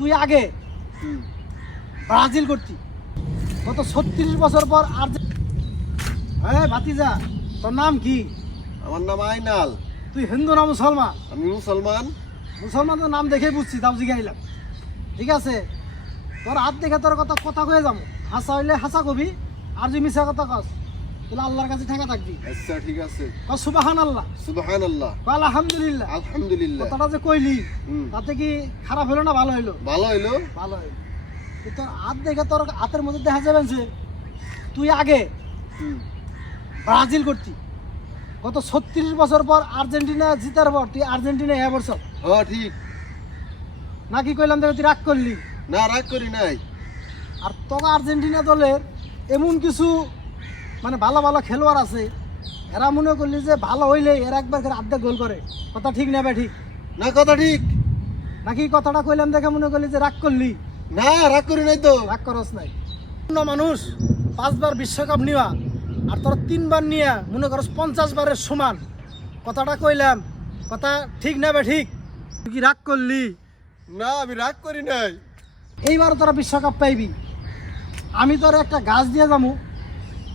তুই আগে ব্রাজিল করতি, গত 36 বছর পর আর হ্যাঁ ভাতিজা, তোর নাম কি? আমার নাম আইনাল। তুই হিন্দু না মুসলমান? আমি মুসলমান। মুসলমান তো নাম দেখে বুঝছি, তাও জিগাইলাম। ঠিক আছে, তোর হাত দেখে তোর কথা কথা কয়ে যাবো। হাসা হইলে হাসা কবি, আর যদি মিশা কথা কস তাহলে আল্লাহর কাছে ঠেকা থাকবি। আচ্ছা ঠিক আছে। সুবাহান আল্লাহ, সুবহানাল্লাহ, আলহামদুলিল্লাহ। আলহামদুলিল্লাহ। কথাটা যে কইলি হুম। তাতে কি খারাপ হলো না ভালো হইলো? ভালো হইলো। ভালো হইলো। তোর হাত দেখে তোর হাতের মধ্যে দেখা যাবে যে তুই আগে ব্রাজিল করতি, গত 36 বছর পর আর্জেন্টিনা জিতার পর তুই আর্জেন্টিনা এ বছর হ্যাঁ ঠিক। নাকি কইলাম দেখে তুই রাগ করলি? না রাগ করি নাই। আর তোকে আর্জেন্টিনা দলের এমন কিছু মানে ভালো ভালো খেলোয়াড় আছে, এরা মনে করলি যে ভালো হইলে এরা একবার করে আর্ধেক গোল করে। কথা ঠিক না ভাই? ঠিক না কথা ঠিক। নাকি কথাটা কইলাম দেখে মনে করলি যে রাগ করলি? না রাগ করি নাই তো। রাগ করস নাই। অন্য মানুষ 5 বার বিশ্বকাপ নিয়া আর তোর 3 বার নিয়া মনে করস 50 বারের সমান। কথাটা কইলাম, কথা ঠিক না ভাই? ঠিক। তুই কি রাগ করলি? না আমি রাগ করি নাই। এইবার তোরা বিশ্বকাপ পাইবি, আমি তোর একটা গাছ দিয়ে যাবো।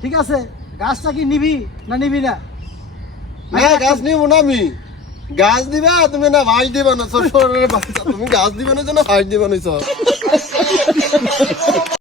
ঠিক আছে, গাছটা কি নিবি না নিবি না? না গাছ নিব না আমি। গাছ দিবা তুমি, না ভাই দিবা না। শ্বশুরের বাচ্চা তুমি গাছ দিবা না, ভাই দিবা না।